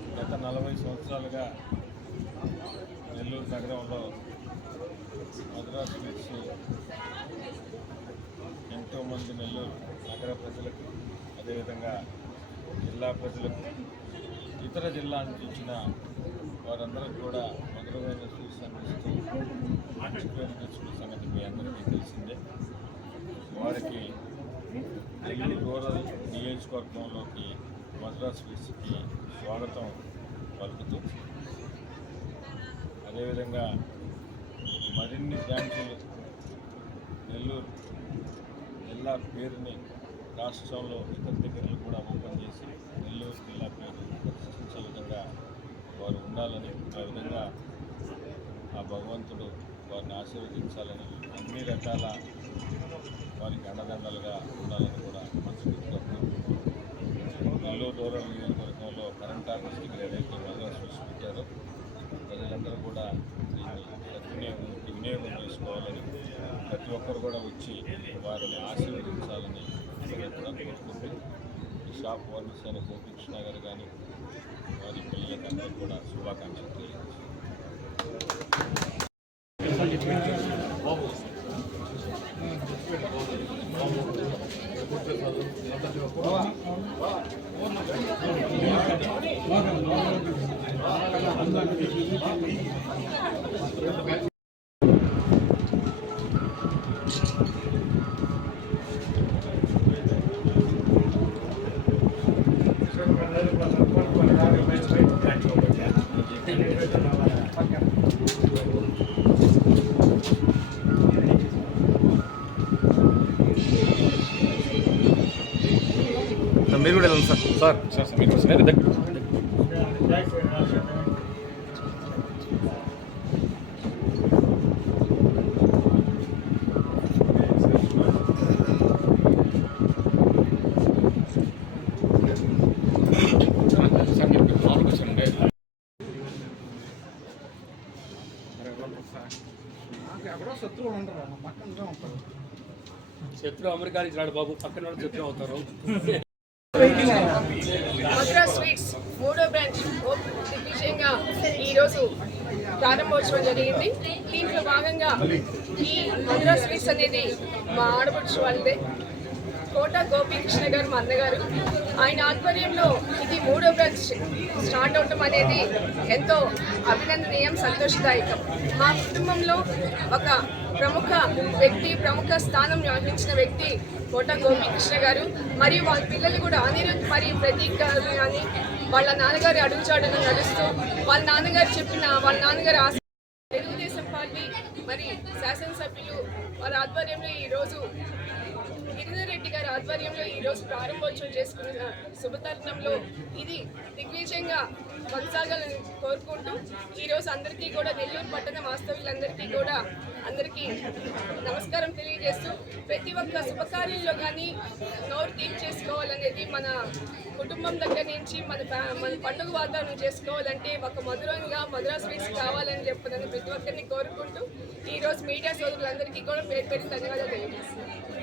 గత నలభై సంవత్సరాలుగా నెల్లూరు నగరంలో మద్రాసు స్వీట్స్ ఎంతోమంది నెల్లూరు నగర ప్రజలకు అదేవిధంగా జిల్లా ప్రజలకు ఇతర జిల్లా నుంచి వచ్చిన వారందరూ కూడా మధురమైన స్వీట్స్ అందిస్తూ మంచి పేరు తెచ్చుకున్న సంగతి మీ అందరికీ తెలిసిందే. వారికి నెల్లూరు రూరల్ నియోజకవర్గంలోకి మద్రాస్ స్వీట్స్కి స్వాగతం పలుకుతూ అదేవిధంగా మరిన్ని బ్రాంచీలు నెల్లూరు జిల్లా పేరుని రాష్ట్రంలో ఇతర దగ్గరలు కూడా ఓపెన్ చేసి నెల్లూరు జిల్లా పేరు ప్రతిష్ఠించే విధంగా వారు ఉండాలని ఆ విధంగా ఆ భగవంతుడు వారిని ఆశీర్వదించాలని అన్ని రకాల వారికి అండదండలుగా ఉండాలని కూడా మనస్ఫూర్తిగా కోరుకుంటున్నాను నెల్లూరు రూరల్ నియోజకవర్గంలో కరెంట్ ఆఫీస్ దగ్గర ఏదైతే మద్రాసు చూసి పెట్టారో ప్రజలందరూ కూడా దీన్ని సద్వినియోగం వినియోగం చేసుకోవాలని ప్రతి ఒక్కరు కూడా వచ్చి వారిని ఆశీర్వదించాలని కూడా కోరుకుంటూ ఈ షాప్ ఓనర్స్ అయిన గోపికృష్ణ గారు కానీ వారి పిల్లలకందరూ కూడా శుభాకాంక్షలు తెలియజేస్తారు మీరు కూడా వెళ్ళండి సార్. సార్ సార్ సార్ మీరు దగ్గర. సార్ మీరు లోపలికి వచ్చారండి ఎక్కడో శత్రువులు ఉంటారు పక్కన ఉంటారు శత్రు అమెరికా నుంచి రాడు బాబు. పక్కన వాళ్ళు శత్రు అవుతారు. మధురా స్వీట్స్ మూడో బ్రాంచ్ విషయంగా ఈరోజు ప్రారంభోత్సవం జరిగింది. దీంట్లో భాగంగా ఈ మధురా స్వీట్స్ అనేది మా ఆడపడుచు వాళ్ళదే కోట గోపీకృష్ణ గారు మా అన్నగారు. ఆయన ఆధ్వర్యంలో ఇది మూడో బ్రాంచ్ స్టార్ట్ అవటం అనేది ఎంతో అభినందనీయం సంతోషదాయకం. మా కుటుంబంలో ఒక ప్రముఖ వ్యక్తి ప్రముఖ స్థానం నిర్వహించిన వ్యక్తి కోట గోపికృష్ణ గారు. మరియు వాళ్ళ పిల్లలు కూడా అనిరుద్ మరియు ప్రతీక్ గారు కానీ వాళ్ళ నాన్నగారి అడుగుచాడని నడుస్తూ వాళ్ళ నాన్నగారు చెప్పిన వాళ్ళ నాన్నగారు ఆశ తెలుగుదేశం పార్టీ మరి శాసనసభ్యులు వారి ఆధ్వర్యంలో ఈరోజు ఆధ్వర్యంలో ఈరోజు ప్రారంభోత్సవం చేసుకున్న శుభతరుణంలో ఇది దిగ్విజయంగా కొనసాగాలని కోరుకుంటూ ఈరోజు అందరికీ కూడా నెల్లూరు పట్టణ వాస్తవ్యులందరికీ కూడా అందరికీ నమస్కారం తెలియజేస్తూ ప్రతి ఒక్క శుభకార్యంలో కానీ నోరు తీర్పు చేసుకోవాలనేది మన కుటుంబం దగ్గర నుంచి మన మన పండుగ వాతావరణం చేసుకోవాలంటే ఒక మధురంగా మధురా స్వీట్స్ కావాలని చెప్పదని ప్రతి ఒక్కరిని కోరుకుంటూ ఈరోజు మీడియా సోదరులందరికీ కూడా పేరు పేరు ధన్యవాదాలు తెలియజేస్తున్నాను.